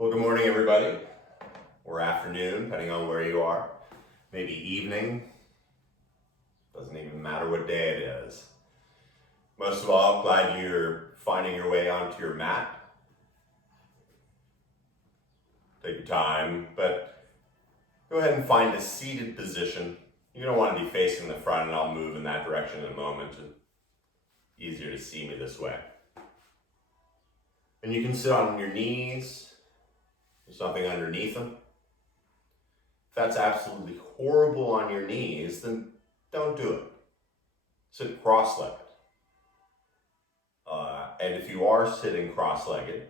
Well, good morning, everybody, or afternoon, depending on where you are. Maybe evening. Doesn't even matter what day it is. Most of all, glad you're finding your way onto your mat. Take your time, but go ahead and find a seated position. You don't want to be facing the front, and I'll move in that direction in a moment. It's easier to see me this way. And you can sit on your knees. There's nothing underneath them. If that's absolutely horrible on your knees, then don't do it. Sit cross-legged. And if you are sitting cross-legged,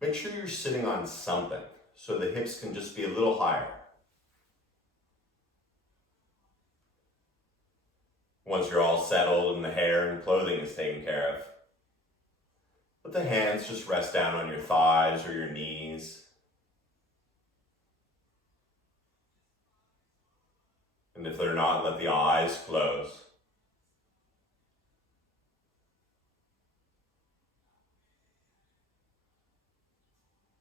make sure you're sitting on something so the hips can just be a little higher. Once you're all settled and the hair and clothing is taken care of, let the hands just rest down on your thighs or your knees. And if they're not, let the eyes close.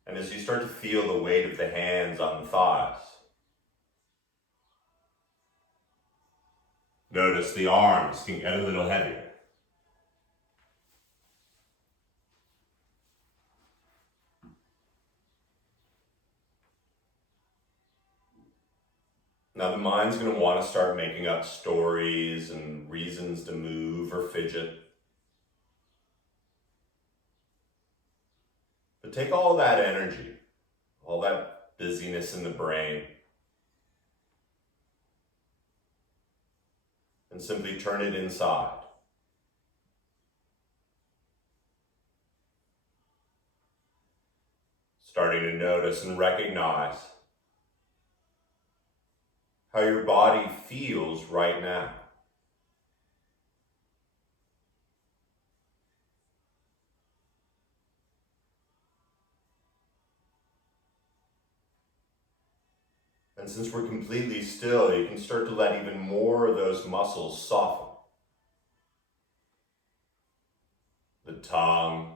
And as you start to feel the weight of the hands on the thighs, notice the arms can get a little heavier. Now the mind's going to want to start making up stories and reasons to move or fidget. But take all that energy, all that busyness in the brain, and simply turn it inside. Starting to notice and recognize how your body feels right now. And since we're completely still, you can start to let even more of those muscles soften. The tongue,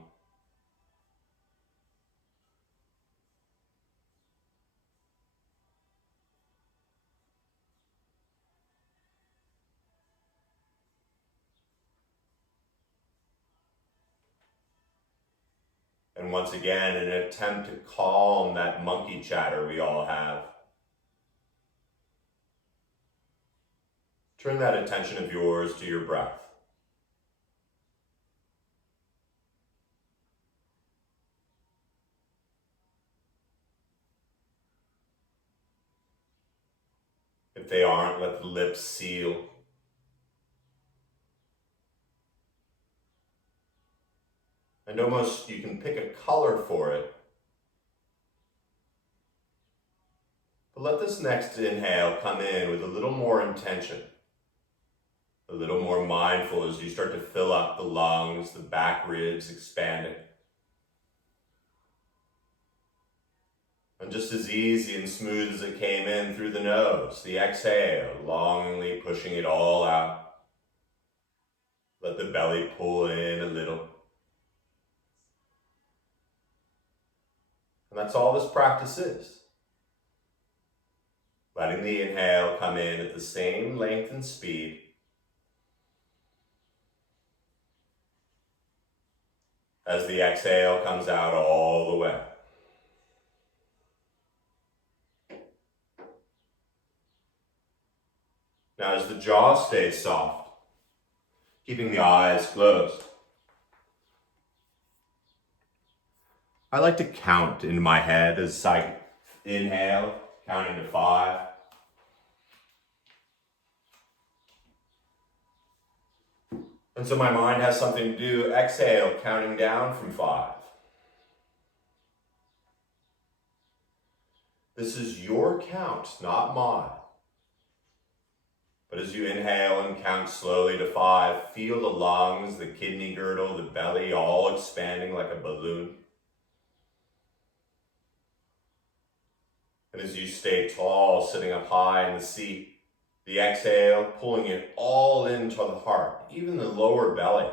and once again, in an attempt to calm that monkey chatter we all have, turn that attention of yours to your breath. If they aren't, let the lips seal. And almost you can pick a color for it. But let this next inhale come in with a little more intention, a little more mindful as you start to fill up the lungs, the back ribs expanding. And just as easy and smooth as it came in through the nose, the exhale, longingly pushing it all out. Let the belly pull in a little. And that's all this practice is. Letting the inhale come in at the same length and speed as the exhale comes out all the way. Now as the jaw stays soft, keeping the eyes closed, I like to count in my head as I inhale, counting to 5. And so my mind has something to do, exhale, counting down from 5. This is your count, not mine. But as you inhale and count slowly to 5, feel the lungs, the kidney girdle, the belly all expanding like a balloon. And as you stay tall, sitting up high in the seat, the exhale, pulling it all into the heart, even the lower belly.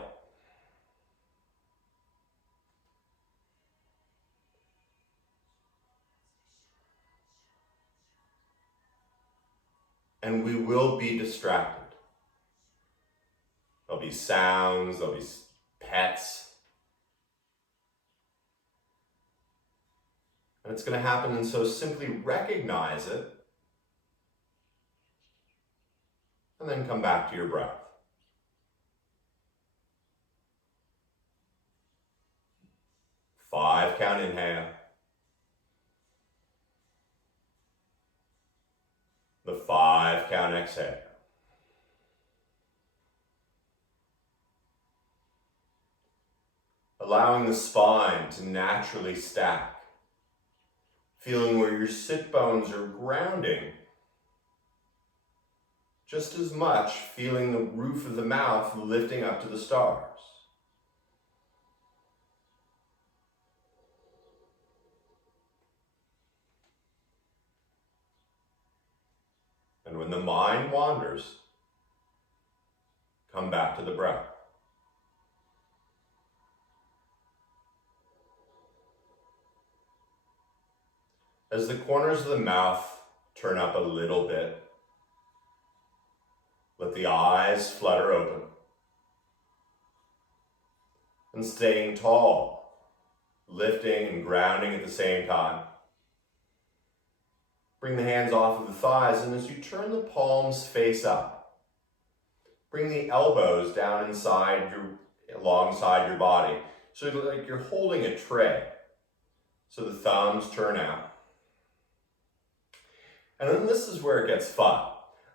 and we will be distracted. There'll be sounds, there'll be pets, and it's going to happen, and so simply recognize it, and then come back to your breath. 5 count inhale. The 5 count exhale. Allowing the spine to naturally stack. Feeling where your sit bones are grounding. Just as much feeling the roof of the mouth lifting up to the stars. And when the mind wanders, come back to the breath. As the corners of the mouth turn up a little bit, let the eyes flutter open. And staying tall, lifting and grounding at the same time. Bring the hands off of the thighs, and as you turn the palms face up, bring the elbows down alongside your body. So like you're holding a tray. So the thumbs turn out. And then this is where it gets fun.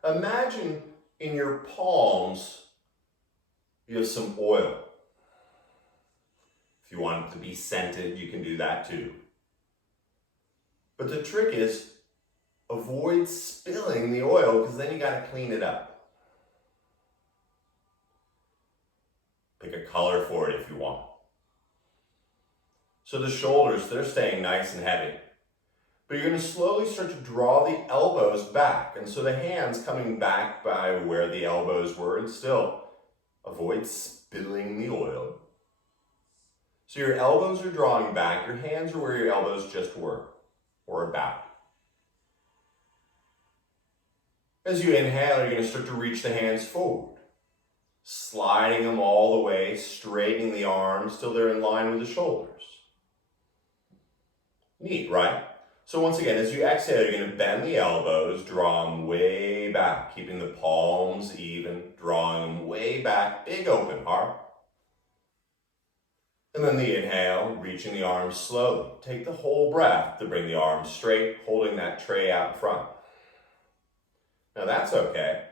Imagine in your palms, you have some oil. If you want it to be scented, you can do that too. But the trick is, avoid spilling the oil, because then you got to clean it up. Pick a color for it if you want. So the shoulders, they're staying nice and heavy. But you're going to slowly start to draw the elbows back. And so the hands coming back by where the elbows were, and still avoid spilling the oil. So your elbows are drawing back, your hands are where your elbows just were, or about. As you inhale, you're going to start to reach the hands forward, sliding them all the way, straightening the arms till they're in line with the shoulders. Neat, right? So once again, as you exhale, you're going to bend the elbows, draw them way back, keeping the palms even, drawing them way back, big open heart. And then the inhale, reaching the arms slowly. Take the whole breath to bring the arms straight, holding that tray out in front. Now that's okay.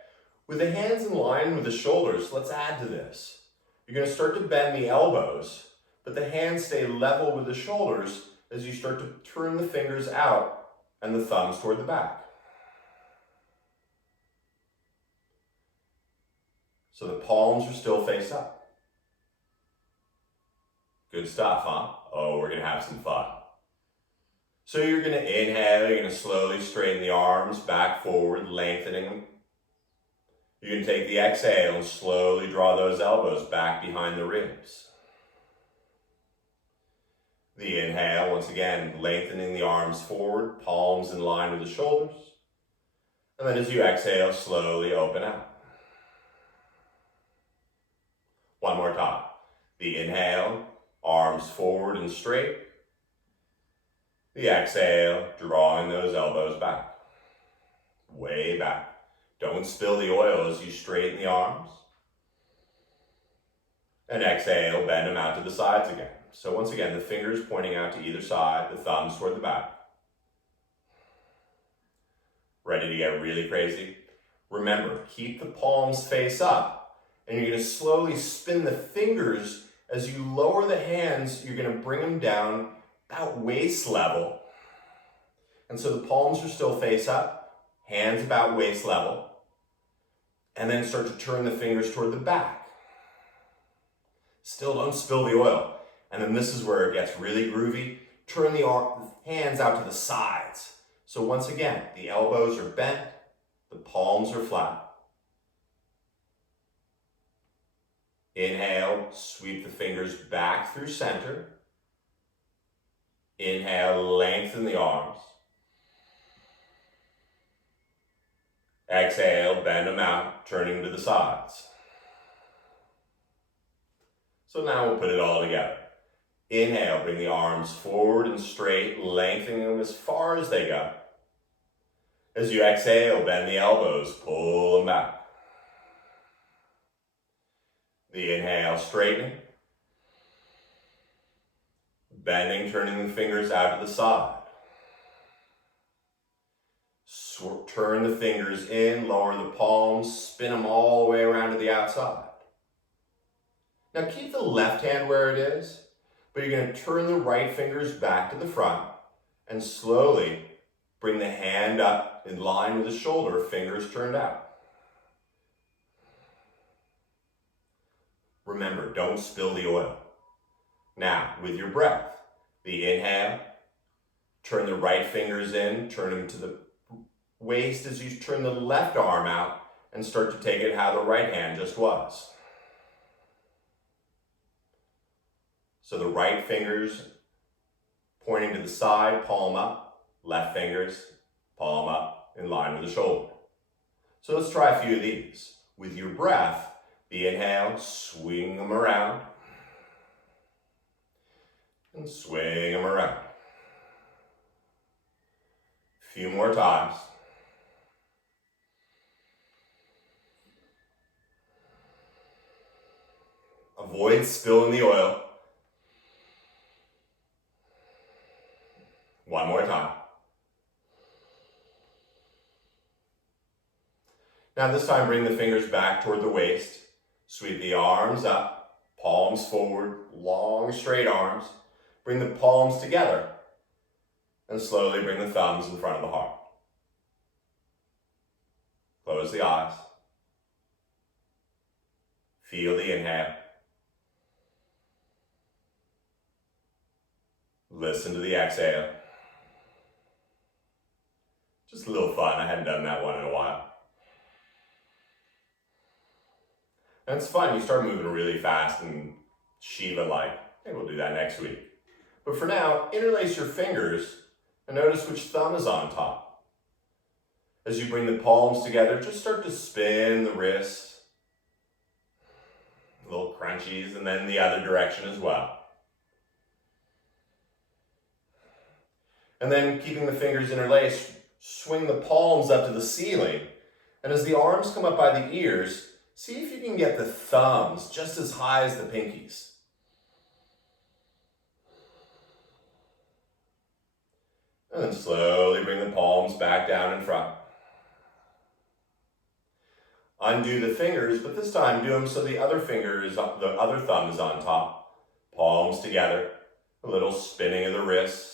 With the hands in line with the shoulders, let's add to this. You're going to start to bend the elbows, but the hands stay level with the shoulders as you start to turn the fingers out and the thumbs toward the back. So the palms are still face up. Good stuff, huh? Oh, we're going to have some fun. So you're going to inhale, you're going to slowly straighten the arms back forward, lengthening them. You can take the exhale and slowly draw those elbows back behind the ribs. The inhale, once again, lengthening the arms forward, palms in line with the shoulders. And then as you exhale, slowly open out. One more time. The inhale, arms forward and straight. The exhale, drawing those elbows back. Way back. Don't spill the oil as you straighten the arms. And exhale, bend them out to the sides again. So once again, the fingers pointing out to either side, the thumbs toward the back. Ready to get really crazy? Remember, keep the palms face up, and you're going to slowly spin the fingers. As you lower the hands, you're going to bring them down about waist level. And so the palms are still face up, hands about waist level, and then start to turn the fingers toward the back. Still don't spill the oil. And then this is where it gets really groovy. Turn the hands out to the sides. So once again, the elbows are bent, the palms are flat. Inhale, sweep the fingers back through center. Inhale, lengthen the arms. Exhale, bend them out, turning to the sides. So now we'll put it all together. Inhale, bring the arms forward and straight, lengthening them as far as they go. As you exhale, bend the elbows, pull them back. The inhale, straightening. Bending, turning the fingers out to the side. Turn the fingers in, lower the palms, spin them all the way around to the outside. Now keep the left hand where it is, but you're going to turn the right fingers back to the front and slowly bring the hand up in line with the shoulder, fingers turned out. Remember, don't spill the oil. Now, with your breath, the inhale, turn the right fingers in, turn them to the waist as you turn the left arm out and start to take it how the right hand just was. So the right fingers pointing to the side, palm up, left fingers, palm up, in line with the shoulder. So let's try a few of these. With your breath, the inhale, swing them around, and swing them around. A few more times. Avoid spilling the oil. One more time. Now this time bring the fingers back toward the waist. Sweep the arms up, palms forward, long straight arms. Bring the palms together and slowly bring the thumbs in front of the heart. Close the eyes. Feel the inhale. Listen to the exhale. Just a little fun. I hadn't done that one in a while. And it's fun. You start moving really fast and Shiva-like. Maybe we'll do that next week. But for now, interlace your fingers and notice which thumb is on top. As you bring the palms together, just start to spin the wrists. Little crunchies, and then the other direction as well. And then keeping the fingers interlaced, swing the palms up to the ceiling. And as the arms come up by the ears, see if you can get the thumbs just as high as the pinkies. And then slowly bring the palms back down in front. Undo the fingers, but this time do them so the other thumb is on top. Palms together, a little spinning of the wrists.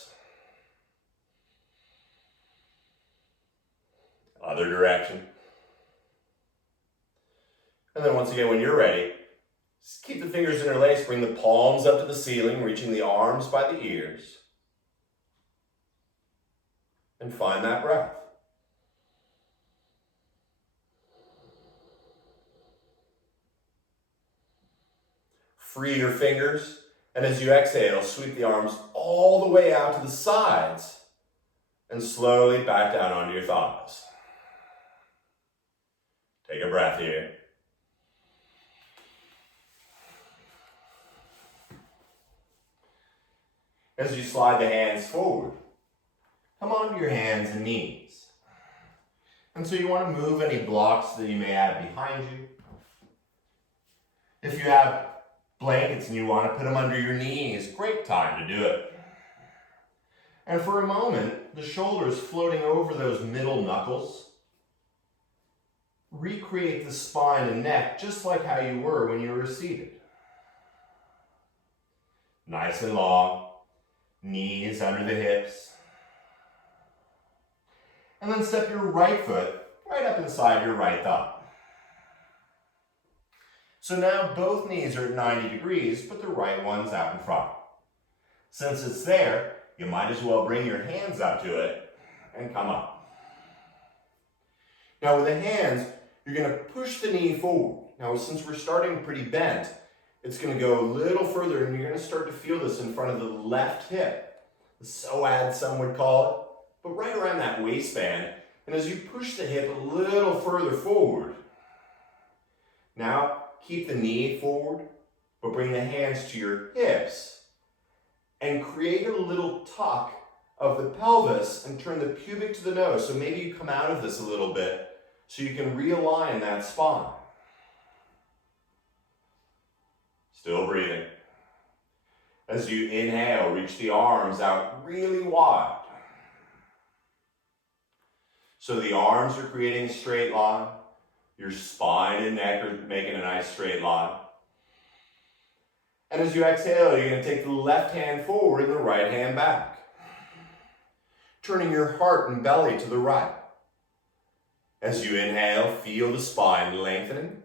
Other direction. And then once again, when you're ready, just keep the fingers interlaced, bring the palms up to the ceiling, reaching the arms by the ears. And find that breath. Free your fingers, and as you exhale, sweep the arms all the way out to the sides and slowly back down onto your thighs. Take a breath here. As you slide the hands forward, come onto your hands and knees. And so you want to move any blocks that you may have behind you. If you have blankets and you want to put them under your knees, great time to do it. And for a moment, the shoulders floating over those middle knuckles. Recreate the spine and neck just like how you were when you were seated. Nice and long, knees under the hips. And then step your right foot right up inside your right thumb. So now both knees are at 90 degrees, but the right one's out in front. Since it's there, you might as well bring your hands up to it and come up. Now with the hands, you're going to push the knee forward. Now since we're starting pretty bent, it's going to go a little further and you're going to start to feel this in front of the left hip. The psoas, some would call it, but right around that waistband. And as you push the hip a little further forward, now keep the knee forward, but bring the hands to your hips and create a little tuck of the pelvis and turn the pubic to the nose. So maybe you come out of this a little bit so you can realign that spine. Still breathing. As you inhale, reach the arms out really wide. So the arms are creating a straight line. Your spine and neck are making a nice straight line. And as you exhale, you're going to take the left hand forward and the right hand back. Turning your heart and belly to the right. As you inhale, feel the spine lengthening.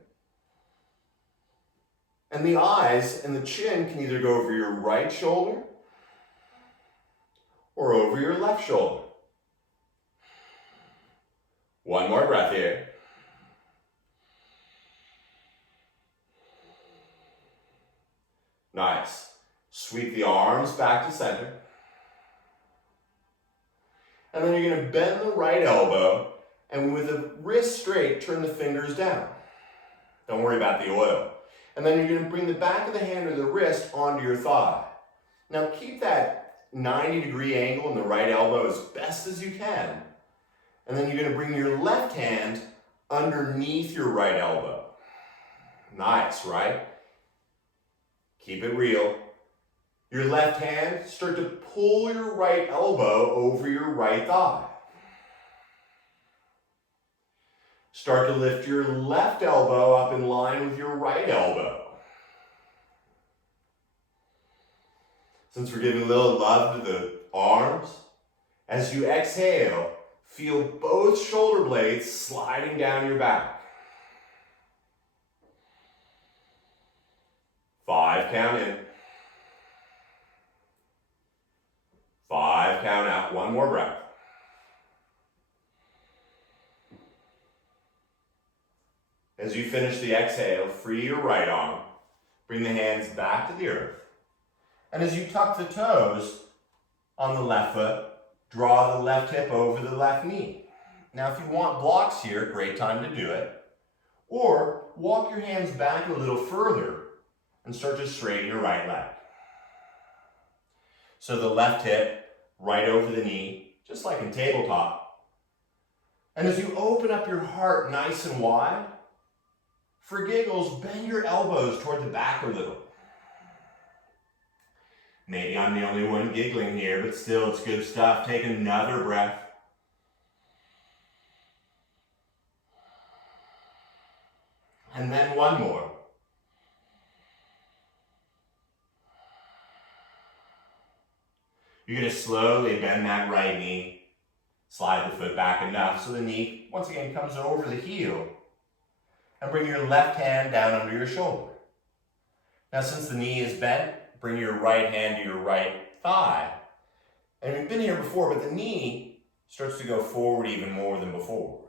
And the eyes and the chin can either go over your right shoulder or over your left shoulder. One more breath here. Nice. Sweep the arms back to center. And then you're going to bend the right elbow, and with the wrist straight, turn the fingers down. Don't worry about the oil. And then you're going to bring the back of the hand or the wrist onto your thigh. Now keep that 90-degree angle in the right elbow as best as you can. And then you're going to bring your left hand underneath your right elbow. Nice, right? Keep it real. Your left hand, start to pull your right elbow over your right thigh. Start to lift your left elbow up in line with your right elbow. Since we're giving a little love to the arms, as you exhale, feel both shoulder blades sliding down your back. 5 count in. 5 count out. One more breath. As you finish the exhale, free your right arm. Bring the hands back to the earth. And as you tuck the toes on the left foot, draw the left hip over the left knee. Now, if you want blocks here, great time to do it. Or walk your hands back a little further and start to straighten your right leg. So the left hip right over the knee, just like in tabletop. And as you open up your heart nice and wide, for giggles, bend your elbows toward the back a little. Maybe I'm the only one giggling here, but still, it's good stuff. Take another breath. And then one more. You're going to slowly bend that right knee. Slide the foot back enough so the knee, once again, comes over the heel. And bring your left hand down under your shoulder. Now, since the knee is bent, bring your right hand to your right thigh. And we've been here before, but the knee starts to go forward even more than before.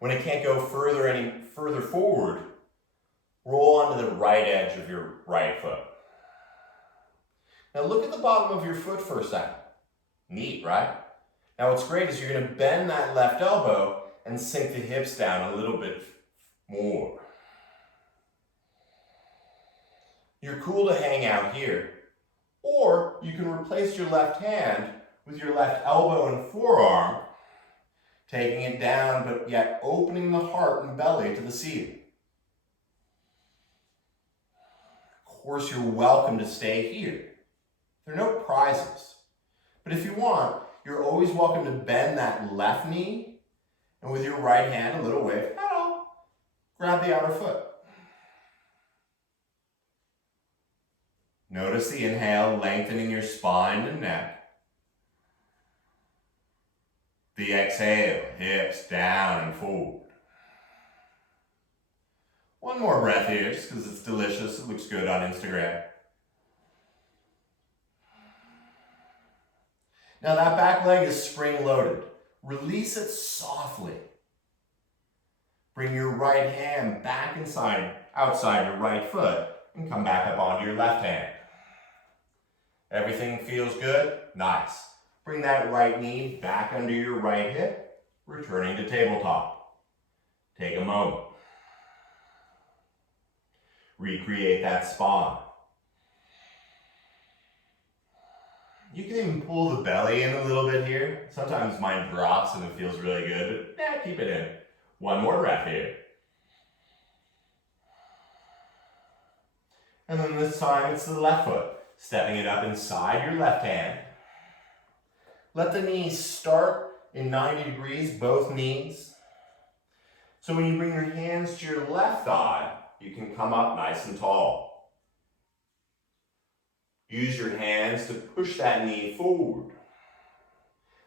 When it can't go any further forward, roll onto the right edge of your right foot. Now look at the bottom of your foot for a second. Neat, right? Now what's great is you're going to bend that left elbow and sink the hips down a little bit more. You're cool to hang out here. Or you can replace your left hand with your left elbow and forearm, taking it down, but yet opening the heart and belly to the ceiling. Of course, you're welcome to stay here. There are no prizes. But if you want, you're always welcome to bend that left knee, and with your right hand, a little wave, hello, grab the outer foot. Notice the inhale, lengthening your spine and neck. The exhale, hips down and forward. One more breath here, just because it's delicious. It looks good on Instagram. Now that back leg is spring-loaded. Release it softly. Bring your right hand back outside your right foot, and come back up onto your left hand. Everything feels good? Nice. Bring that right knee back under your right hip, returning to tabletop. Take a moment. Recreate that spine. You can even pull the belly in a little bit here. Sometimes mine drops and it feels really good, but keep it in. One more breath here. And then this time it's the left foot, stepping it up inside your left hand. Let the knees start in 90 degrees, both knees. So when you bring your hands to your left thigh, you can come up nice and tall. Use your hands to push that knee forward.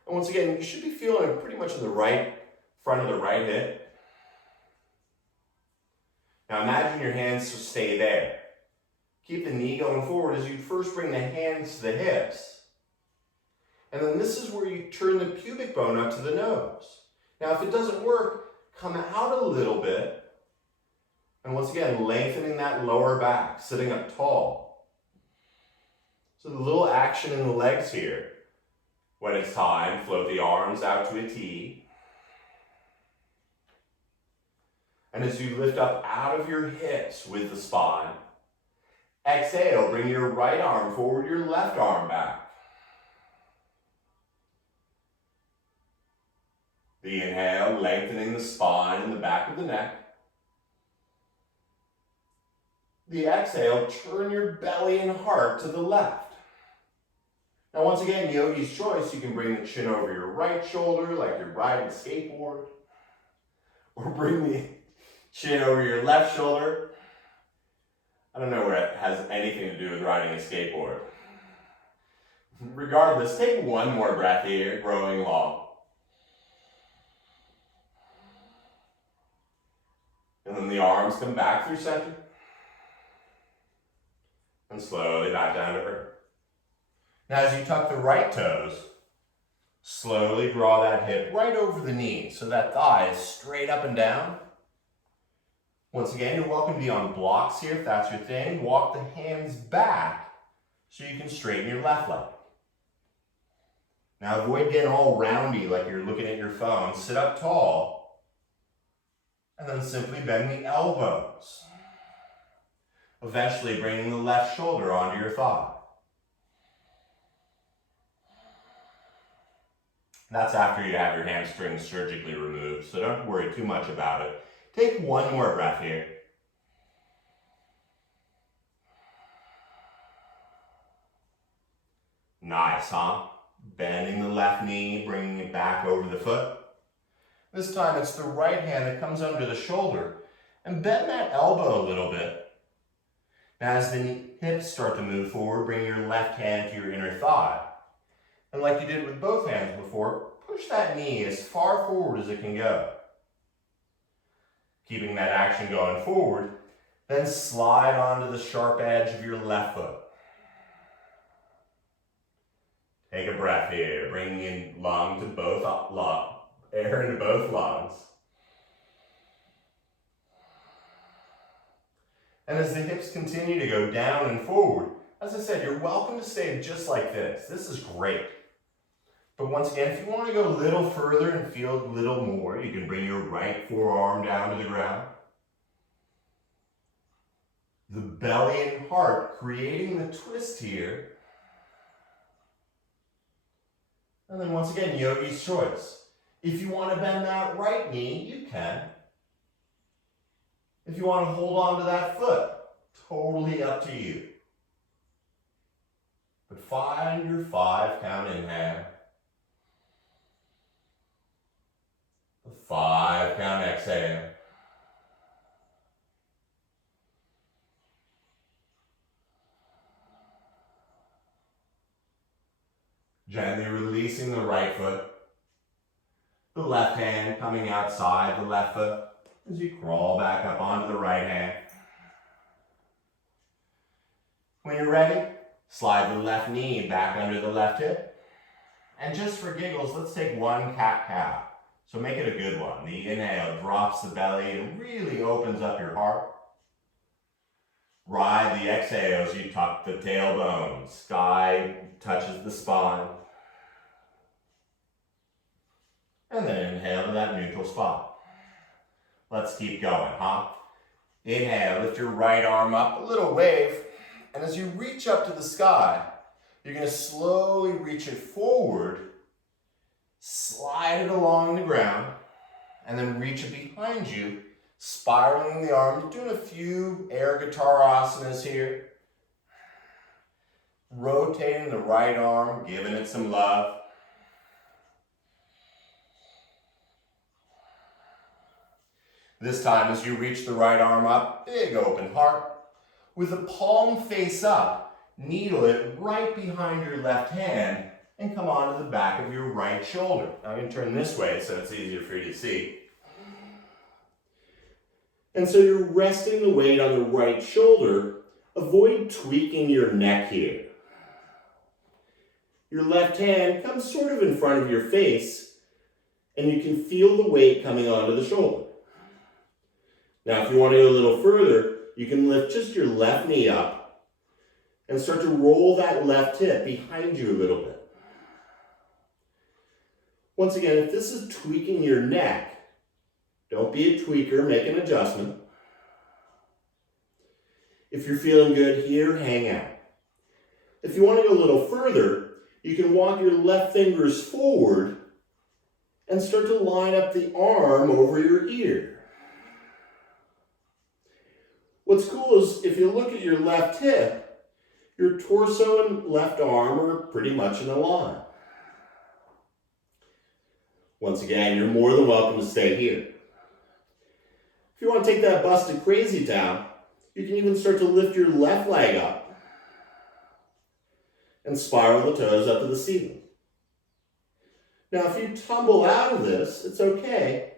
And once again, you should be feeling it pretty much in the right front of the right hip. Now imagine your hands to stay there. Keep the knee going forward as you first bring the hands to the hips. And then this is where you turn the pubic bone up to the nose. Now if it doesn't work, come out a little bit. And once again, lengthening that lower back, sitting up tall. So the little action in the legs here. When it's time, float the arms out to a T. And as you lift up out of your hips with the spine, exhale, bring your right arm forward, your left arm back. The inhale, lengthening the spine and the back of the neck. The exhale, turn your belly and heart to the left. Now once again, yogi's choice, you can bring the chin over your right shoulder like you're riding a skateboard. Or bring the chin over your left shoulder. I don't know where it has anything to do with riding a skateboard. Regardless, take one more breath here, growing long. And then the arms come back through center. And slowly back down to earth. Now as you tuck the right toes, slowly draw that hip right over the knee so that thigh is straight up and down. Once again, you're welcome to be on blocks here if that's your thing. Walk the hands back so you can straighten your left leg. Now avoid getting all roundy like you're looking at your phone. Sit up tall and then simply bend the elbows. Eventually bringing the left shoulder onto your thigh. That's after you have your hamstrings surgically removed, so don't worry too much about it. Take one more breath here. Nice, huh? Bending the left knee, bringing it back over the foot. This time it's the right hand that comes under the shoulder. And bend that elbow a little bit. Now as the hips start to move forward, bring your left hand to your inner thigh. And like you did with both hands before, push that knee as far forward as it can go. Keeping that action going forward, then slide onto the sharp edge of your left foot. Take a breath here, bringing in lung to both air into both lungs. And as the hips continue to go down and forward, as I said, you're welcome to stay just like this. This is great. But once again, if you want to go a little further and feel a little more, you can bring your right forearm down to the ground. The belly and heart creating the twist here. And then once again, yogi's choice. If you want to bend that right knee, you can. If you want to hold on to that foot, totally up to you. But find your 5 count inhale. The 5 count exhale. Gently releasing the right foot. The left hand coming outside the left foot as you crawl back up onto the right hand. When you're ready, slide the left knee back under the left hip. And just for giggles, let's take one cat-cow. So make it a good one. The inhale drops the belly and really opens up your heart. Ride the exhale as you tuck the tailbone. Sky touches the spine. And then inhale to that neutral spot. Let's keep going, huh? Inhale, lift your right arm up, a little wave. And as you reach up to the sky, you're going to slowly reach it forward, slide it along the ground, and then reach it behind you, spiraling the arms, doing a few air guitar asanas here. Rotating the right arm, giving it some love. This time, as you reach the right arm up, big open heart. With the palm face up, needle it right behind your left hand and come onto the back of your right shoulder. Now I'm going to turn this way so it's easier for you to see. And so you're resting the weight on the right shoulder. Avoid tweaking your neck here. Your left hand comes sort of in front of your face, and you can feel the weight coming onto the shoulder. Now, if you want to go a little further, you can lift just your left knee up and start to roll that left hip behind you a little bit. Once again, if this is tweaking your neck, don't be a tweaker, make an adjustment. If you're feeling good here, hang out. If you want to go a little further, you can walk your left fingers forward and start to line up the arm over your ear. What's cool is if you look at your left hip, your torso and left arm are pretty much in a line. Once again, you're more than welcome to stay here. If you want to take that busted crazy down, you can even start to lift your left leg up and spiral the toes up to the ceiling. Now, if you tumble out of this, it's okay.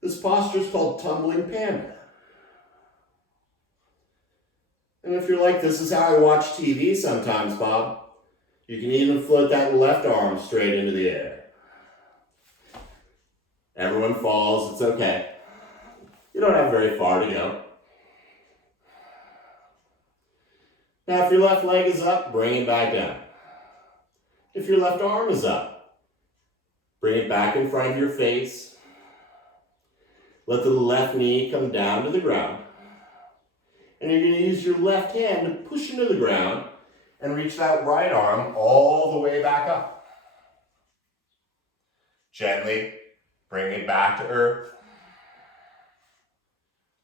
This posture is called tumbling panda. And if you're like, this is how I watch TV sometimes, Bob, you can even float that left arm straight into the air. Everyone falls, it's okay. You don't have very far to go. Now, if your left leg is up, bring it back down. If your left arm is up, bring it back in front of your face. Let the left knee come down to the ground. And you're going to use your left hand to push into the ground and reach that right arm all the way back up. Gently bring it back to earth.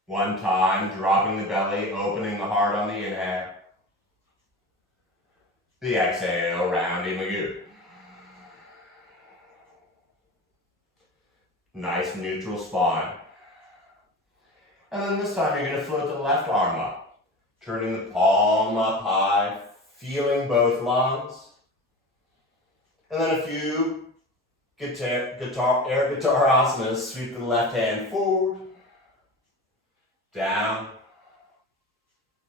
One time, dropping the belly, opening the heart on the inhale. The exhale, rounding the U. Nice neutral spine. And then this time you're going to float the left arm up, turning the palm up high, feeling both lungs. And then a few air guitar asanas, sweep the left hand forward, down,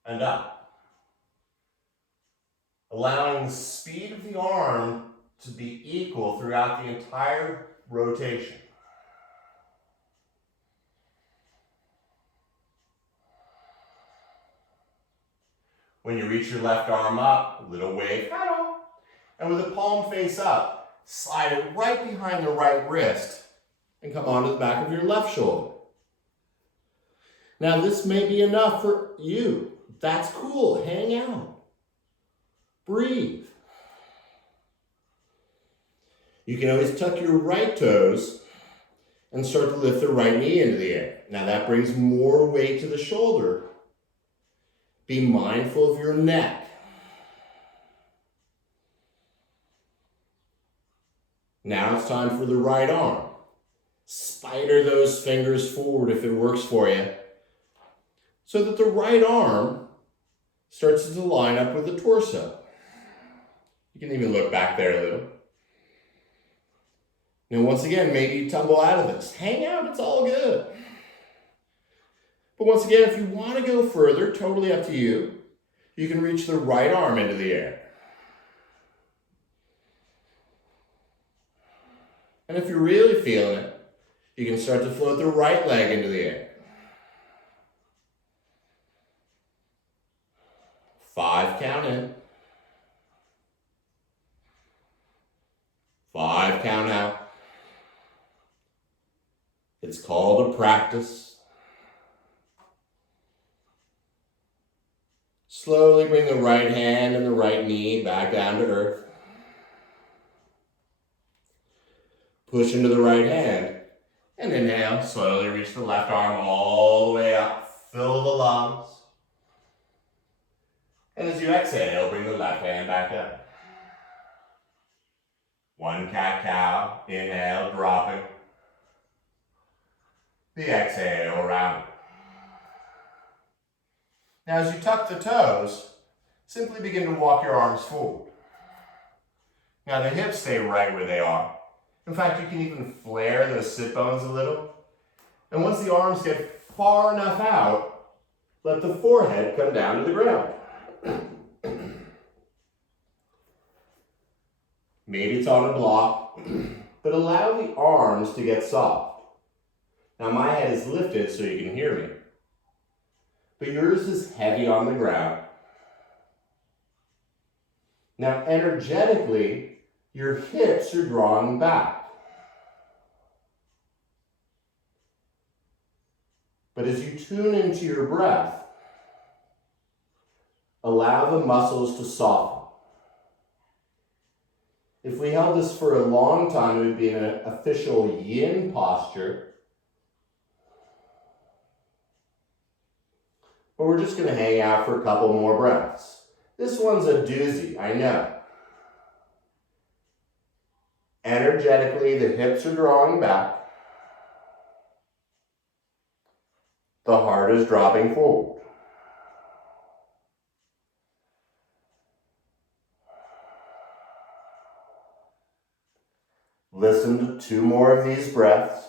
and up. Allowing the speed of the arm to be equal throughout the entire rotation. When you reach your left arm up, a little wave, and with the palm face up, slide it right behind the right wrist and come onto the back of your left shoulder. Now this may be enough for you. That's cool, hang out. Breathe. You can always tuck your right toes and start to lift the right knee into the air. Now that brings more weight to the shoulder. Be mindful of your neck. Now it's time for the right arm. Spider those fingers forward if it works for you, so that the right arm starts to line up with the torso. You can even look back there a little. Now once again, maybe you tumble out of this. Hang out, it's all good. But once again, if you want to go further, totally up to you, you can reach the right arm into the air. And if you're really feeling it, you can start to float the right leg into the air. 5 count in. 5 count out. It's called a practice. Slowly bring the right hand and the right knee back down to earth. Push into the right hand and inhale. Slowly reach the left arm all the way up. Fill the lungs. And as you exhale, bring the left hand back up. One cat-cow. Inhale, dropping. The exhale, rounding. Now as you tuck the toes, simply begin to walk your arms forward. Now the hips stay right where they are. In fact, you can even flare those sit bones a little. And once the arms get far enough out, let the forehead come down to the ground. Maybe it's on a block, but allow the arms to get soft. Now my head is lifted so you can hear me, but yours is heavy on the ground. Now energetically, your hips are drawing back. But as you tune into your breath, allow the muscles to soften. If we held this for a long time, it would be an official yin posture. But we're just going to hang out for a couple more breaths. This one's a doozy, I know. Energetically, the hips are drawing back. The heart is dropping forward. Listen to 2 more of these breaths.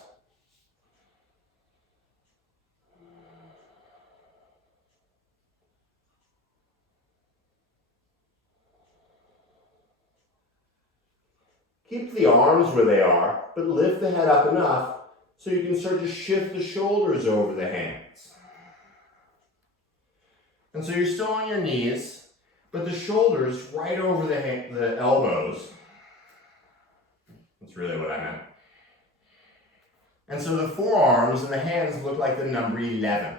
Keep the arms where they are, but lift the head up enough so you can start to shift the shoulders over the hands. And so you're still on your knees, but the shoulders right over the elbows. That's really what I meant. And so the forearms and the hands look like the number 11.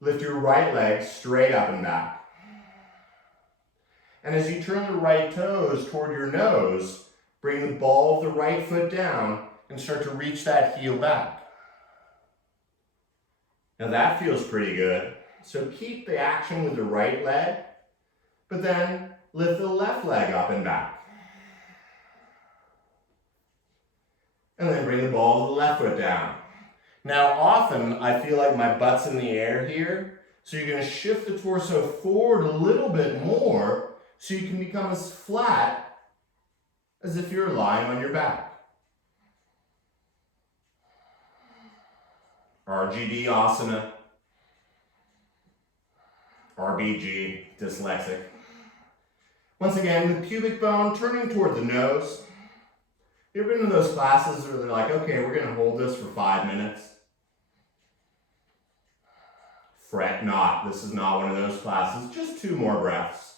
Lift your right leg straight up and back. And as you turn the right toes toward your nose, bring the ball of the right foot down and start to reach that heel back. Now that feels pretty good. So keep the action with the right leg, but then lift the left leg up and back. And then bring the ball of the left foot down. Now often I feel like my butt's in the air here, so you're going to shift the torso forward a little bit more so you can become as flat as if you're lying on your back. RGD asana. RBG, dyslexic. Once again, the pubic bone turning toward the nose. You ever been to those classes where they're like, okay, we're going to hold this for 5 minutes? Fret not, this is not one of those classes. Just 2 more breaths.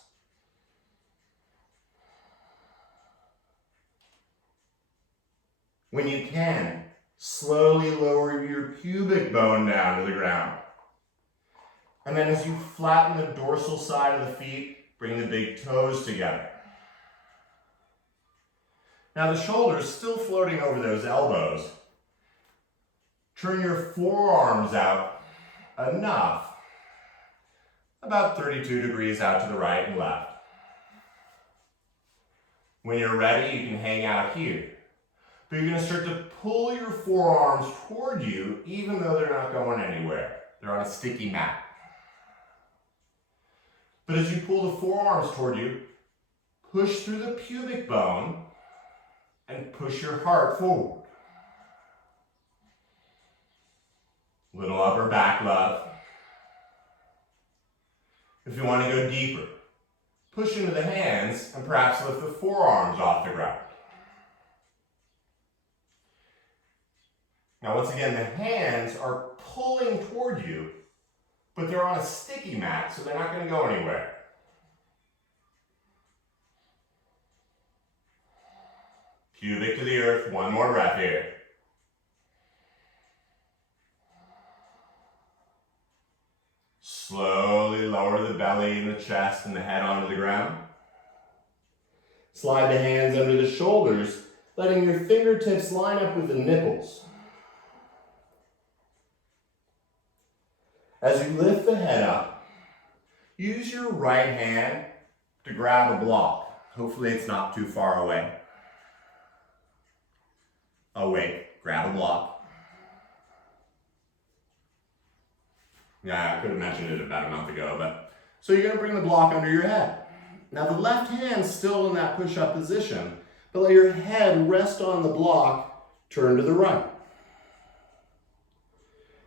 When you can, slowly lower your pubic bone down to the ground. And then as you flatten the dorsal side of the feet, bring the big toes together. Now the shoulders still floating over those elbows. Turn your forearms out enough, about 32 degrees out to the right and left. When you're ready, you can hang out here. But you're going to start to pull your forearms toward you, even though they're not going anywhere. They're on a sticky mat. But as you pull the forearms toward you, push through the pubic bone and push your heart forward. Little upper back love. If you want to go deeper, push into the hands and perhaps lift the forearms off the ground. Now once again, the hands are pulling toward you, but they're on a sticky mat, so they're not going to go anywhere. Pubic to the earth. One more breath here. Slowly lower the belly and the chest and the head onto the ground. Slide the hands under the shoulders, letting your fingertips line up with the nipples. As you lift the head up, use your right hand to grab a block. Hopefully it's not too far away. Awake, grab a block. Yeah, I could have mentioned it about a month ago, but so you're going to bring the block under your head. Now the left hand's still in that push-up position, but let your head rest on the block, turn to the right.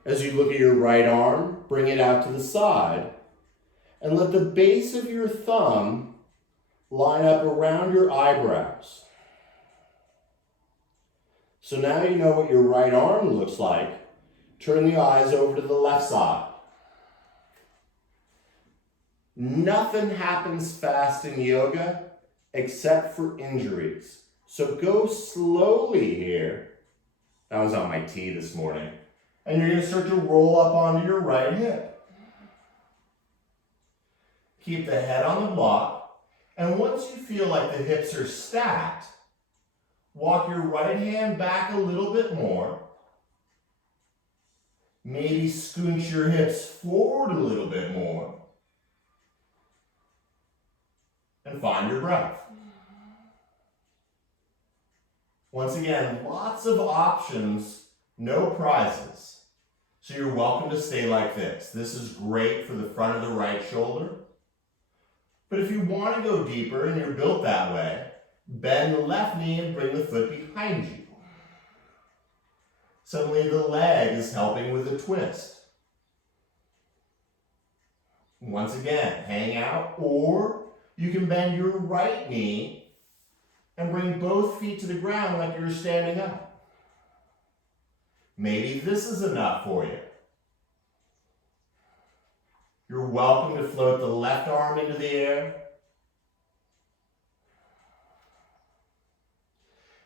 As you look at your right arm, bring it out to the side, and let the base of your thumb line up around your eyebrows. So now you know what your right arm looks like. Turn the eyes over to the left side. Nothing happens fast in yoga except for injuries. So go slowly here. I was on my tee this morning. And you're going to start to roll up onto your right hip. Keep the head on the block. And once you feel like the hips are stacked, walk your right hand back a little bit more. Maybe scooch your hips forward a little bit more. And find your breath. Once again, lots of options, no prizes. So you're welcome to stay like this. This is great for the front of the right shoulder. But if you want to go deeper and you're built that way, bend the left knee and bring the foot behind you. Suddenly the leg is helping with a twist. Once again, hang out, or you can bend your right knee and bring both feet to the ground like you're standing up. Maybe this is enough for you. You're welcome to float the left arm into the air.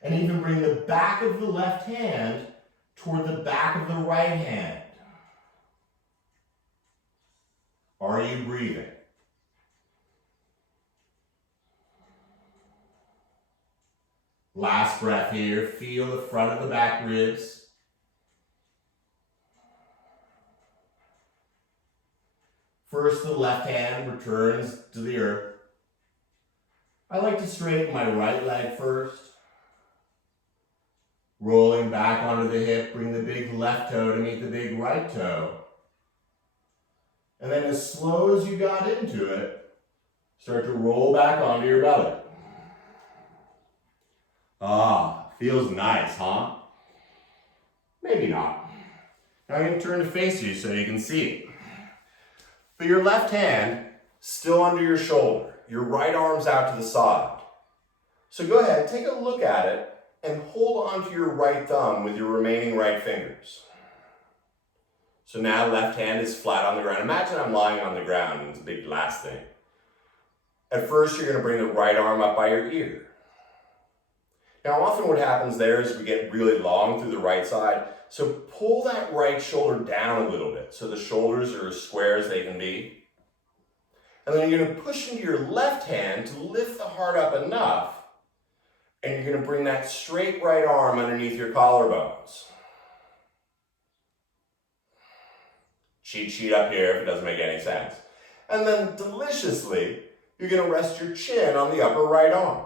And even bring the back of the left hand toward the back of the right hand. Are you breathing? Last breath here. Feel the front of the back ribs. First, the left hand returns to the earth. I like to straighten my right leg first. Rolling back onto the hip, bring the big left toe to meet the big right toe. And then as slow as you got into it, start to roll back onto your belly. Ah, feels nice, huh? Maybe not. Now I'm going to turn to face you so you can see it. But your left hand still under your shoulder. Your right arm's out to the side. So go ahead, take a look at it and hold onto your right thumb with your remaining right fingers. So now left hand is flat on the ground. Imagine I'm lying on the ground and it's a big glass thing. At first, you're going to bring the right arm up by your ear. Now, often what happens there is we get really long through the right side. So pull that right shoulder down a little bit so the shoulders are as square as they can be. And then you're going to push into your left hand to lift the heart up enough. And you're going to bring that straight right arm underneath your collarbones. Cheat sheet up here if it doesn't make any sense. And then deliciously, you're going to rest your chin on the upper right arm.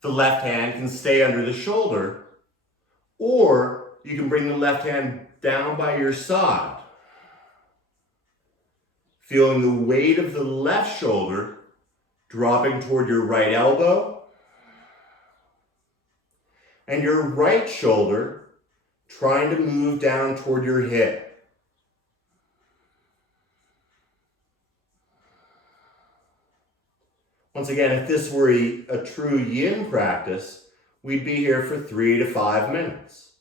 The left hand can stay under the shoulder, or you can bring the left hand down by your side. Feeling the weight of the left shoulder dropping toward your right elbow, and your right shoulder trying to move down toward your hip. Once again, if this were a true yin practice, we'd be here for 3 to 5 minutes.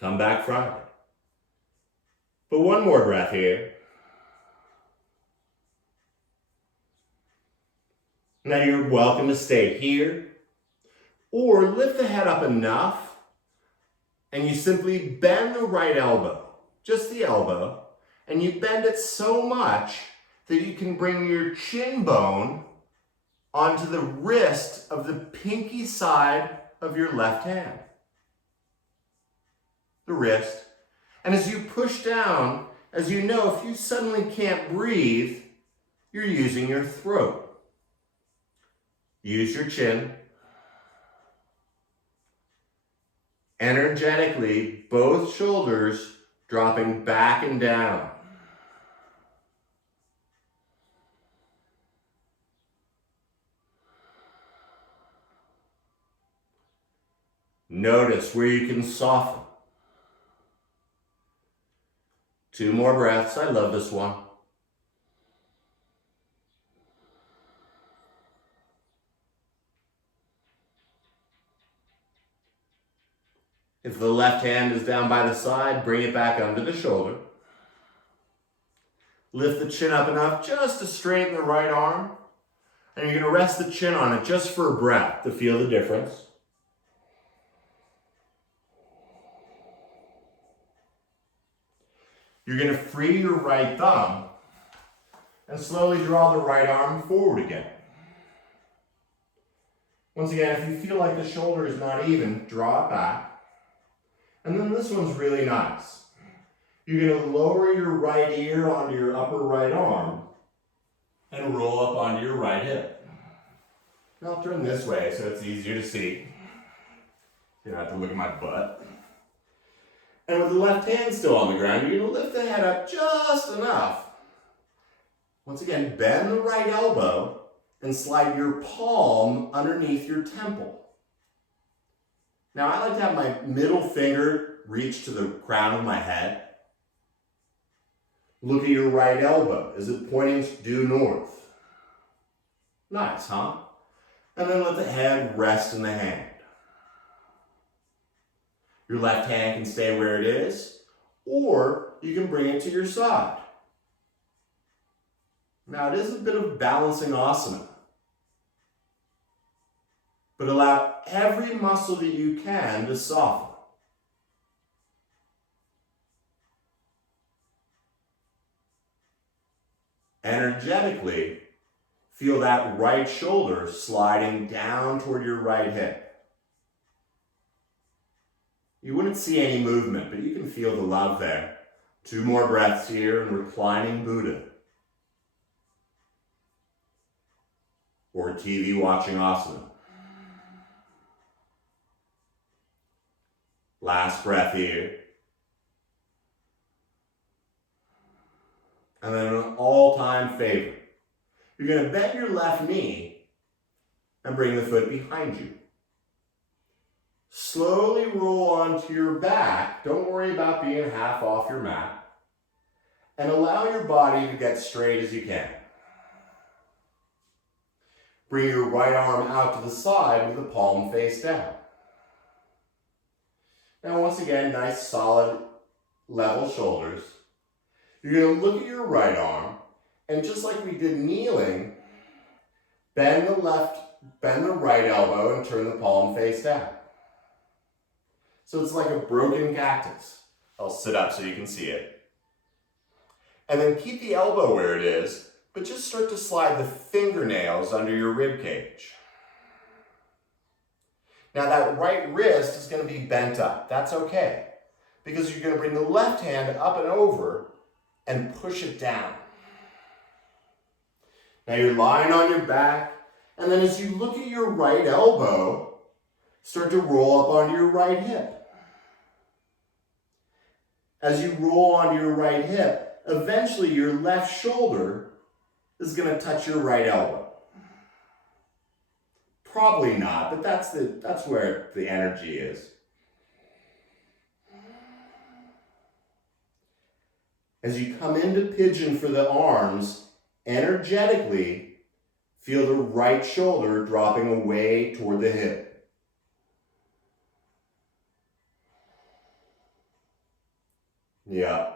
Come back Friday. But one more breath here. Now you're welcome to stay here or lift the head up enough and you simply bend the right elbow, just the elbow, and you bend it so much that you can bring your chin bone onto the wrist of the pinky side of your left hand. The wrist. And as you push down, as you know, if you suddenly can't breathe, you're using your throat. Use your chin. Energetically, both shoulders dropping back and down. Notice where you can soften. 2 more breaths. I love this one. If the left hand is down by the side, bring it back under the shoulder. Lift the chin up enough just to straighten the right arm. And you're going to rest the chin on it just for a breath to feel the difference. You're going to free your right thumb and slowly draw the right arm forward again. Once again, if you feel like the shoulder is not even, draw it back. And then this one's really nice. You're going to lower your right ear onto your upper right arm and roll up onto your right hip. Now I'll turn this way so it's easier to see. You don't have to look at my butt. And with the left hand still on the ground, you're going to lift the head up just enough. Once again, bend the right elbow and slide your palm underneath your temple. Now I like to have my middle finger reach to the crown of my head. Look at your right elbow. Is it pointing due north? Nice, huh? And then let the head rest in the hand. Your left hand can stay where it is, or you can bring it to your side. Now it is a bit of balancing asana, but allow every muscle that you can to soften. Energetically, feel that right shoulder sliding down toward your right hip. You wouldn't see any movement, but you can feel the love there. 2 more breaths here in reclining Buddha. Or TV watching asana. Last breath here. And then an all-time favorite. You're going to bend your left knee and bring the foot behind you. Slowly roll onto your back. Don't worry about being half off your mat. And allow your body to get straight as you can. Bring your right arm out to the side with the palm face down. Now once again, nice solid level shoulders. You're going to look at your right arm, and just like we did kneeling, bend the right elbow and turn the palm face down. So it's like a broken cactus. I'll sit up so you can see it. And then keep the elbow where it is, but just start to slide the fingernails under your rib cage. Now that right wrist is going to be bent up. That's okay, because you're going to bring the left hand up and over and push it down. Now you're lying on your back, and then as you look at your right elbow, start to roll up onto your right hip. As you roll onto your right hip, eventually your left shoulder is going to touch your right elbow. Probably not, but that's where the energy is. As you come into pigeon for the arms, energetically feel the right shoulder dropping away toward the hip. Yeah.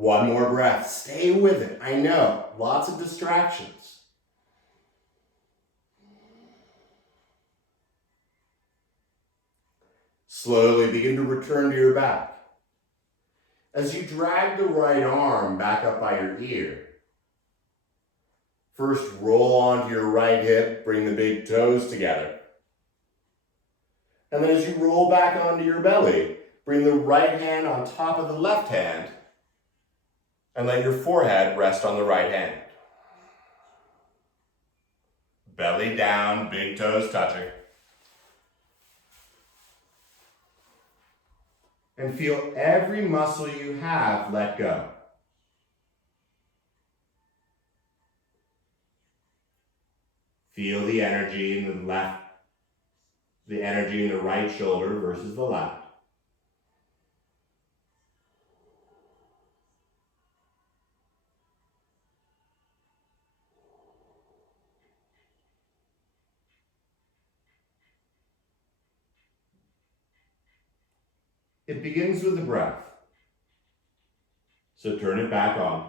One more breath. Stay with it. I know, lots of distractions. Slowly begin to return to your back. As you drag the right arm back up by your ear, first roll onto your right hip, bring the big toes together. And then as you roll back onto your belly, bring the right hand on top of the left hand and let your forehead rest on the right hand. Belly down, big toes touching. And feel every muscle you have let go. Feel the energy in the left, the energy in the right shoulder versus the left. It begins with the breath. So turn it back on.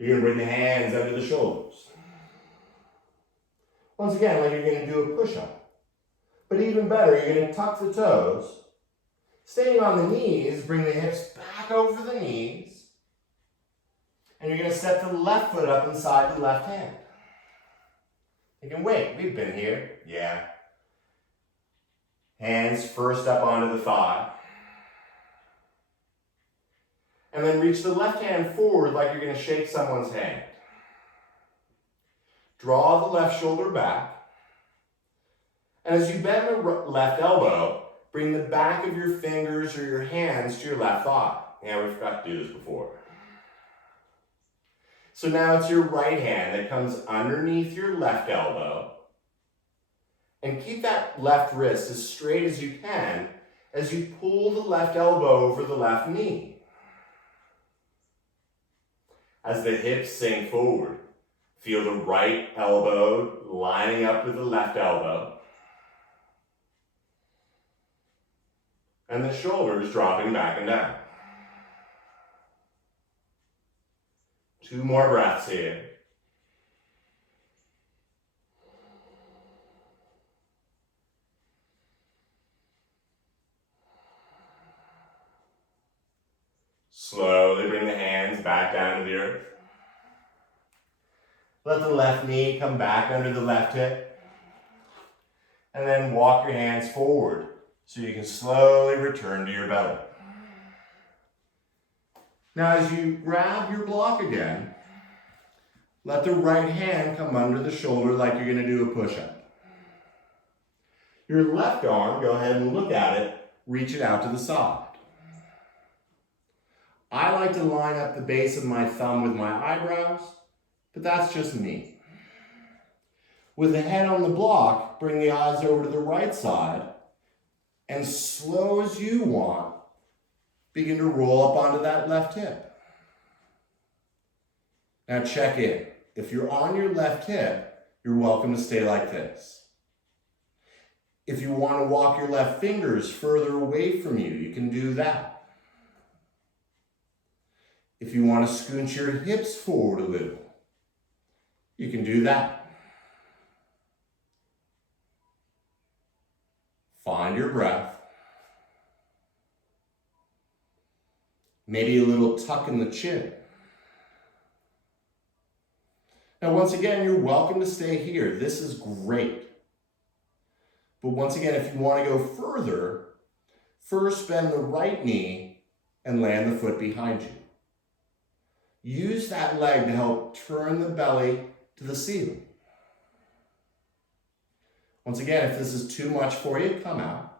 You're going to bring the hands under the shoulders. Once again, like you're going to do a push-up. But even better, you're going to tuck the toes. Staying on the knees, bring the hips back over the knees. And you're going to step the left foot up inside the left hand. You can wait, we've been here. Yeah. Hands first up onto the thigh. And then reach the left hand forward like you're going to shake someone's hand. Draw the left shoulder back. And as you bend the left elbow, bring the back of your fingers or your hands to your left thigh. Yeah, we forgot to do this before. So now it's your right hand that comes underneath your left elbow. And keep that left wrist as straight as you can as you pull the left elbow over the left knee. As the hips sink forward, feel the right elbow lining up with the left elbow. And the shoulders dropping back and down. 2 more breaths here. Slowly bring the hands back down to the earth. Let the left knee come back under the left hip. And then walk your hands forward so you can slowly return to your belly. Now as you grab your block again, let the right hand come under the shoulder like you're going to do a push-up. Your left arm, go ahead and look at it, reach it out to the side. I like to line up the base of my thumb with my eyebrows, but that's just me. With the head on the block, bring the eyes over to the right side, and slow as you want, begin to roll up onto that left hip. Now check in. If you're on your left hip, you're welcome to stay like this. If you want to walk your left fingers further away from you, you can do that. If you want to scooch your hips forward a little, you can do that. Find your breath. Maybe a little tuck in the chin. Now, once again, you're welcome to stay here. This is great. But once again, if you want to go further, first bend the right knee and land the foot behind you. Use that leg to help turn the belly to the ceiling. Once again, if this is too much for you, come out.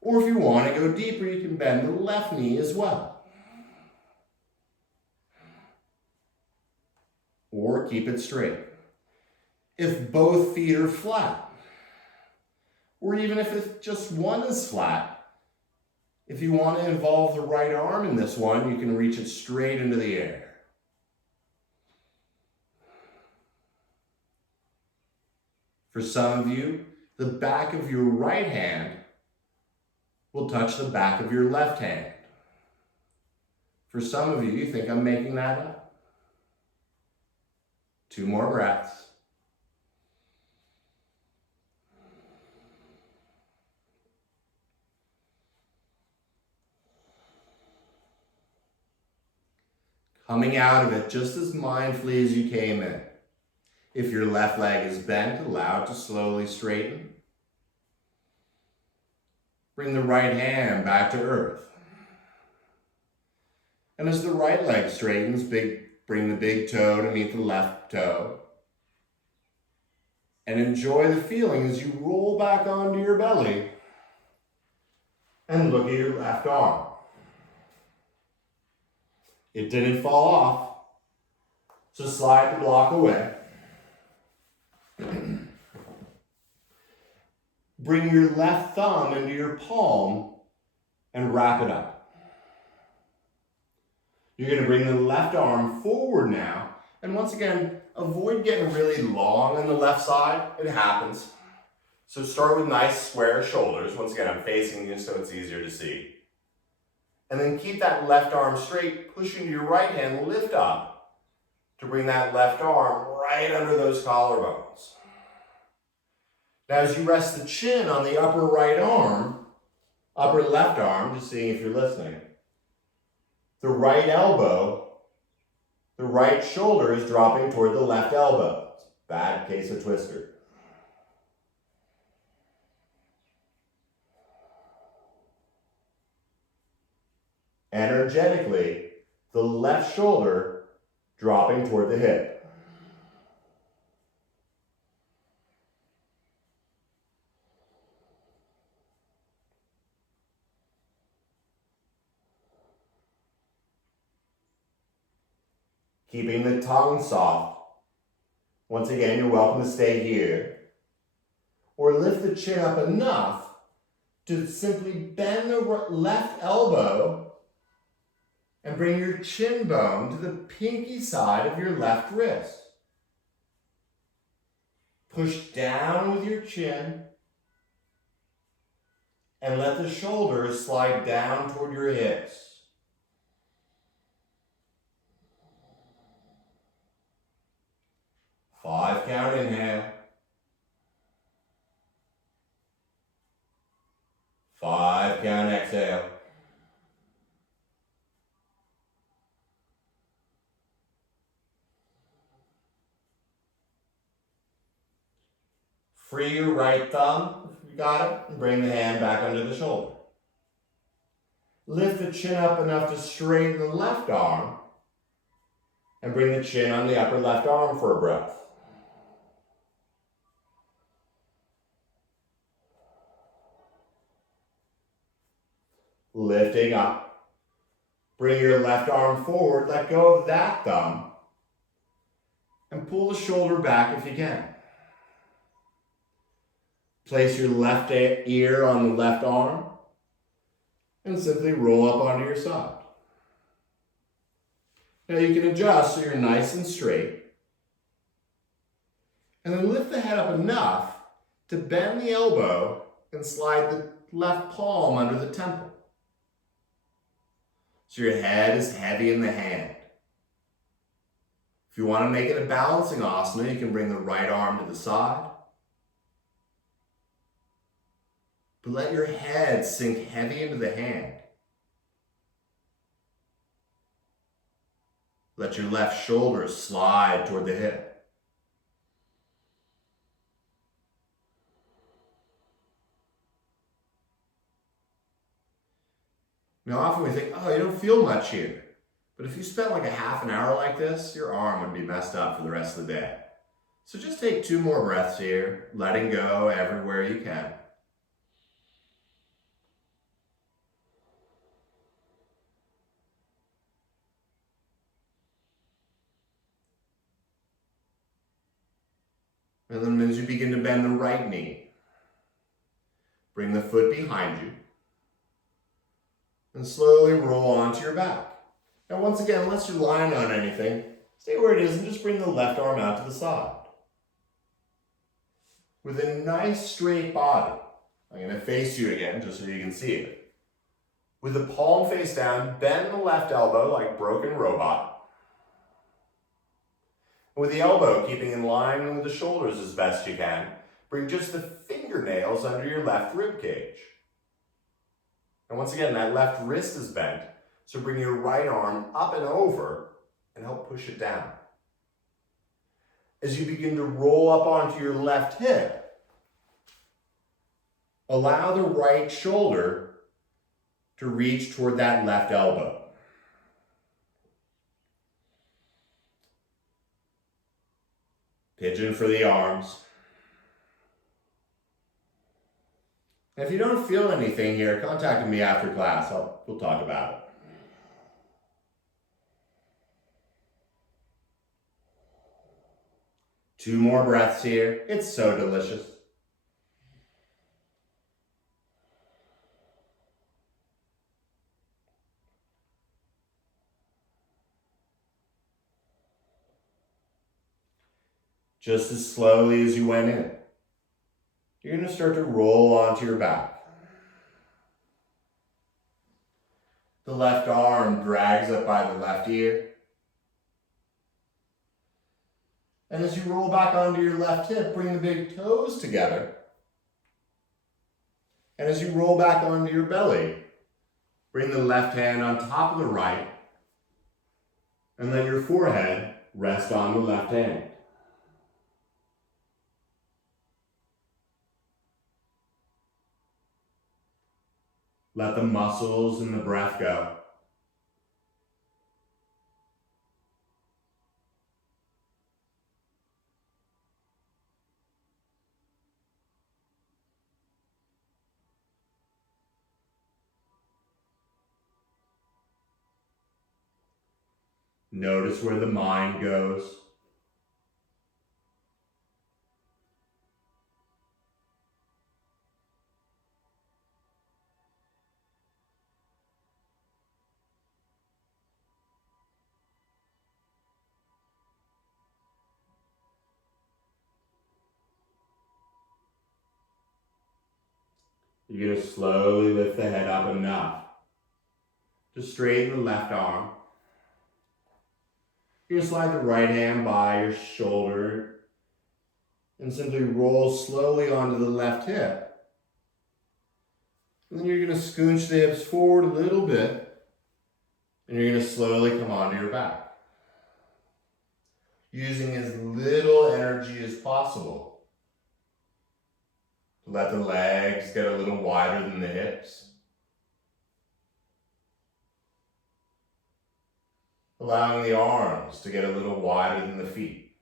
Or if you want to go deeper, you can bend the left knee as well. Or keep it straight. If both feet are flat, or even if just one is flat, if you want to involve the right arm in this one, you can reach it straight into the air. For some of you, the back of your right hand will touch the back of your left hand. For some of you, you think I'm making that up. 2 more breaths. Coming out of it just as mindfully as you came in. If your left leg is bent, allow it to slowly straighten. Bring the right hand back to earth. And as the right leg straightens, bring the big toe to meet the left toe. And enjoy the feeling as you roll back onto your belly and look at your left arm. It didn't fall off, so slide the block away. Bring your left thumb into your palm and wrap it up. You're going to bring the left arm forward now, and once again, avoid getting really long on the left side. It happens. So start with nice square shoulders. Once again, I'm facing you so it's easier to see. And then keep that left arm straight, push into your right hand, lift up to bring that left arm right under those collarbones. Now as you rest the chin on the upper right arm, upper left arm, just seeing if you're listening, the right elbow, the right shoulder is dropping toward the left elbow. Bad case of twister. Energetically, the left shoulder dropping toward the hip. Keeping the tongue soft. Once again, you're welcome to stay here. Or lift the chin up enough to simply bend the left elbow and bring your chin bone to the pinky side of your left wrist. Push down with your chin and let the shoulders slide down toward your hips. Five count inhale. 5 count exhale. Free your right thumb, if you got it, and bring the hand back under the shoulder. Lift the chin up enough to straighten the left arm, and bring the chin on the upper left arm for a breath. Lifting up, bring your left arm forward, let go of that thumb, and pull the shoulder back if you can. Place your left ear on the left arm and simply roll up onto your side. Now you can adjust so you're nice and straight. And then lift the head up enough to bend the elbow and slide the left palm under the temple. So your head is heavy in the hand. If you want to make it a balancing asana, you can bring the right arm to the side. But let your head sink heavy into the hand. Let your left shoulder slide toward the hip. Now often we think, oh, you don't feel much here. But if you spent like a half an hour like this, your arm would be messed up for the rest of the day. So just take 2 more breaths here, letting go everywhere you can. And then as you begin to bend the right knee, bring the foot behind you and slowly roll onto your back. Now once again, unless you're lying on anything, stay where it is and just bring the left arm out to the side. with a nice straight body. I'm going to face you again just so you can see it. With the palm face down, bend the left elbow like broken robot. With the elbow keeping in line with the shoulders as best you can, bring just the fingernails under your left rib cage. And once again, that left wrist is bent, so bring your right arm up and over and help push it down. As you begin to roll up onto your left hip, allow the right shoulder to reach toward that left elbow. Pigeon for the arms. And if you don't feel anything here, contact me after class. We'll talk about it. Two more breaths here. It's so delicious. Just as slowly as you went in, you're going to start to roll onto your back. The left arm drags up by the left ear. And as you roll back onto your left hip, bring the big toes together. And as you roll back onto your belly, bring the left hand on top of the right. And let your forehead rest on the left hand. Let the muscles and the breath go. Notice where the mind goes. You're going to slowly lift the head up enough to straighten the left arm. You're going to slide the right hand by your shoulder and simply roll slowly onto the left hip. And then you're going to scooch the hips forward a little bit, and you're going to slowly come onto your back, using as little energy as possible. Let the legs get a little wider than the hips. Allowing the arms to get a little wider than the feet.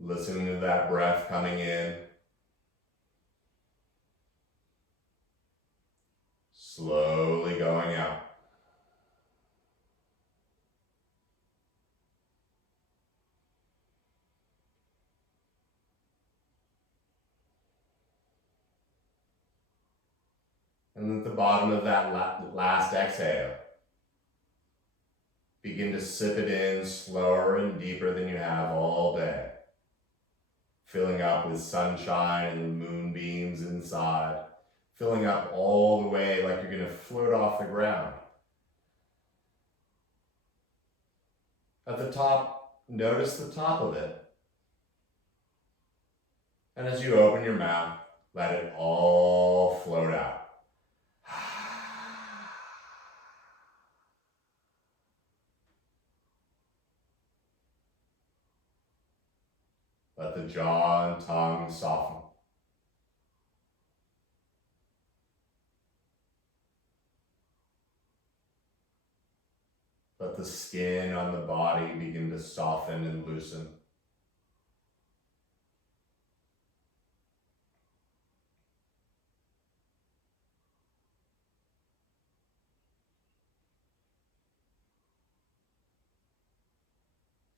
Listening to that breath coming in. Slowly going out. And at the bottom of that last exhale, begin to sip it in slower and deeper than you have all day. Filling up with sunshine and moonbeams inside. Filling up all the way like you're going to float off the ground. At the top, notice the top of it. And as you open your mouth, let it all float out. Let the jaw and tongue soften. Let the skin on the body begin to soften and loosen.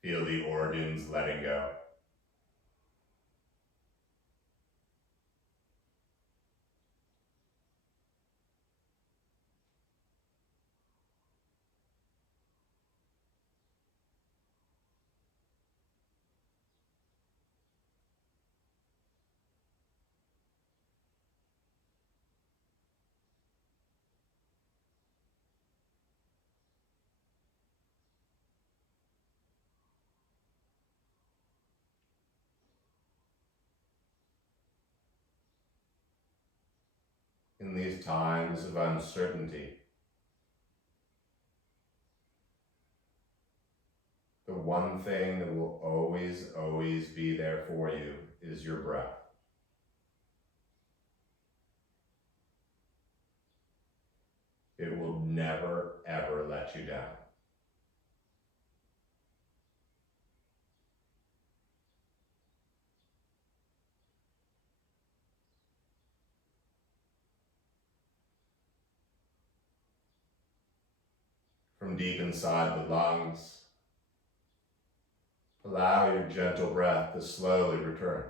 Feel the organs letting go. in these times of uncertainty. The one thing that will always, always be there for you is your breath. It will never, ever let you down. From deep inside the lungs, allow your gentle breath to slowly return.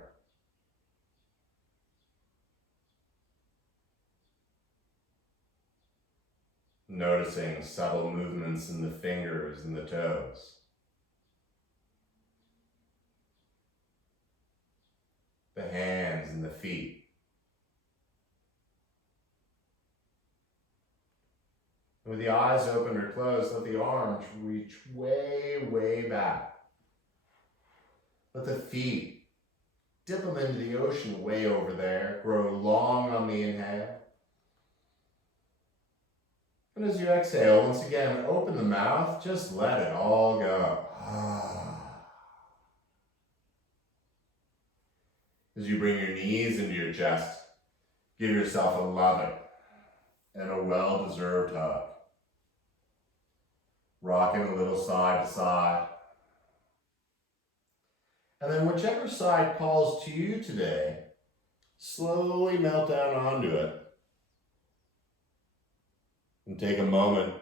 Noticing subtle movements in the fingers and the toes. The hands and the feet. With the eyes open or closed, let the arms reach way, way back. Let the feet dip them into the ocean way over there. Grow long on the inhale. And as you exhale, once again, open the mouth. Just let it all go. As you bring your knees into your chest, give yourself a loving and a well-deserved hug. Rocking a little side to side. And then whichever side calls to you today, slowly melt down onto it. And take a moment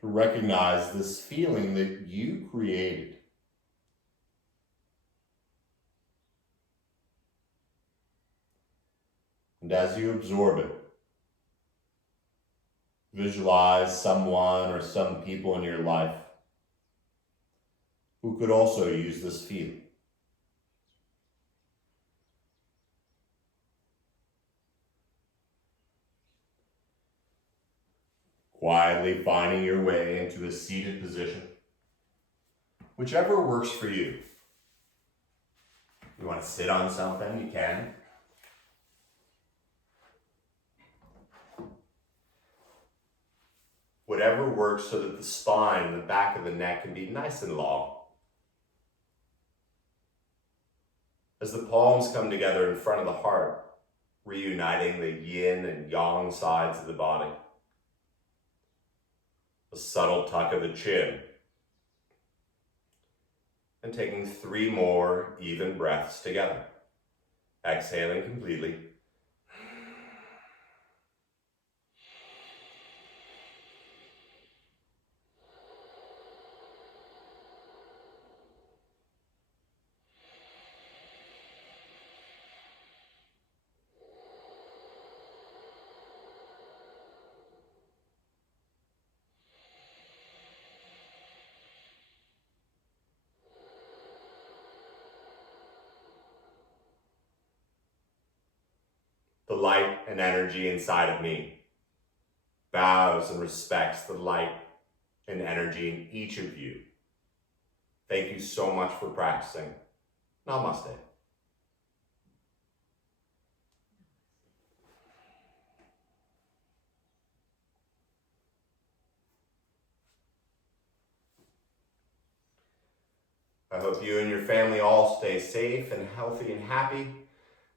to recognize this feeling that you created. And as you absorb it, visualize someone or some people in your life who could also use this feeling. Quietly finding your way into a seated position, whichever works for you. You want to sit on something, you can. Whatever works so that the spine and the back of the neck can be nice and long. As the palms come together in front of the heart, reuniting the yin and yang sides of the body. A subtle tuck of the chin. And taking 3 more even breaths together. Exhaling completely. The light and energy inside of me bows and respects the light and energy in each of you. Thank you so much for practicing. Namaste. I hope you and your family all stay safe and healthy and happy.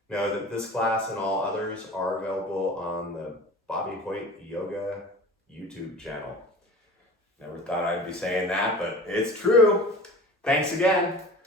Know that this class and all others are available on the Bobby Hoyt Yoga YouTube channel. Never thought I'd be saying that, but it's true. Thanks again.